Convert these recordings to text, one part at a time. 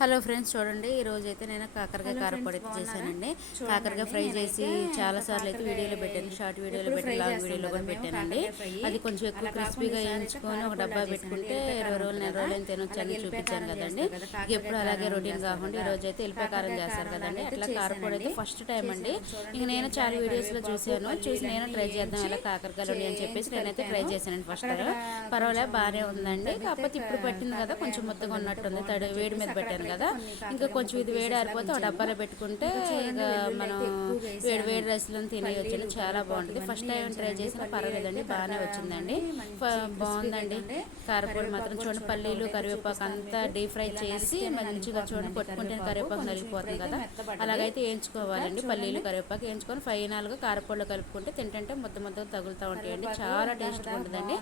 Hello friends చూడండి ఈ రోజు అయితే నేను కాకరకాయ కారపొడి చేశానండి. కాకరకాయ ఫ్రై చేసి చాలా సార్లు అయితే వీడియోలో పెట్టాను షార్ట్ వీడియోలో పెట్టి లాంగ్ వీడియోలో కూడా పెట్టానండి. అది కొంచెం ఎక్కువ క్రిస్పీగా వేయించుకొని ఒక డబ్బా పెట్టుకుంటే ఇరవై రోజులు నెల రోజులు తినొచ్చు అని చూపించాను కదండి. ఇక ఎప్పుడు అలాగే రొటీన్ కాకుండా ఈ రోజు అయితే ఎల్లిపాయ కారం చేస్తారు కదండి. అట్లా కారపొడి అయితే ఫస్ట్ టైం అండి. ఇంక నేను చాలా వీడియోస్లో చూశాను చూసి నేను ట్రై చేద్దాం ఎలా కాకరకాయలు అని చెప్పేసి నేనైతే ట్రై చేశానండి. ఫస్ట్ పర్వాలేదు బాగానే ఉందండి కాకపోతే ఇప్పుడు పట్టింది కదా కొంచెం ముద్దగా ఉన్నట్టుంది తడి వేడి మీద పెట్టాను కదా. ఇంకా కొంచెం ఇది వేడి ఆరిపోతే ఒక డబ్బాలో పెట్టుకుంటే ఇక మనం వేడి వేడి రైస్లో తినేయొచ్చు చాలా బాగుంటుంది. ఫస్ట్ టైం ట్రై చేసిన పర్వాలేదండి బాగానే వచ్చిందండి. బాగుందండి. కారపొడి మాత్రం చూడండి పల్లీలు కరివేపాకు అంతా డీప్ ఫ్రై చేసి మంచిగా చూడండి కొట్టుకుంటే కరివేపాకు నలిగిపోతుంది కదా. అలాగైతే వేయించుకోవాలండి. పల్లీలు కరివేపాకు వేయించుకొని ఫైనల్గా కారపొడిలో కలుపుకుంటే తింటుంటే ముద్ద ముద్ద తగులుతూ ఉంటాయండి. చాలా టేస్ట్గా ఉంటుందండి.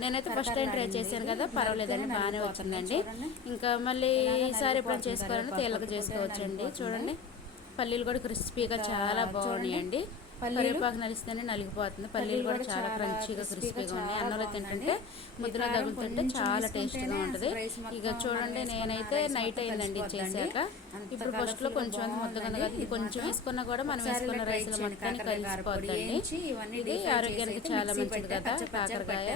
నేనైతే ఫస్ట్ టైం ట్రై చేశాను కదా పర్వాలేదండి బాగానే వచ్చిందండి. ఇంకా మళ్ళీ ఈసారి ఎప్పుడైనా చేసుకోవాలంటే తేలిక చేసుకోవచ్చండి. చూడండి. పల్లీలు కూడా క్రిస్పీగా చాలా బాగున్నాయండి. కరివేపాకు నలిస్తేనే నలిగిపోతుంది. పల్లీలు కూడా చాలా క్రంచీగా క్రిస్పీగా ఉన్నాయి. అన్నంలో తింటుంటే ముద్దలో తగులుతుంటే చాలా టేస్ట్గా ఉంటుంది. ఇక చూడండి నేనైతే నైట్ అయిందండి చేశాక. ఇప్పుడు ఫస్ట్లో కొంచెం ముద్దగా ఉంది కదా కొంచెం వేసుకున్నా కూడా మనం వేసుకున్న రైస్లో మొత్తానికి కలిసిపోద్దండి ఇది ఆరోగ్యానికి చాలా మంచిది కదా కాకరకాయ.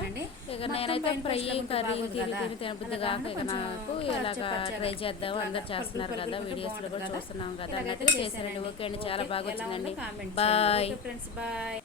ఇక నేనైతే ఫ్రై కర్రీ తిరిగి తిరిగి తినబుద్ది కాక ఇక నాకు ఇలాగా ట్రై చేద్దాం అందరు చేస్తున్నారు కదా వీడియోస్లో కూడా చూస్తున్నాం కదా అన్నట్టుగా చేశానండి ఓకే అండి చాలా బాగా వచ్చిందండి. Bye friends bye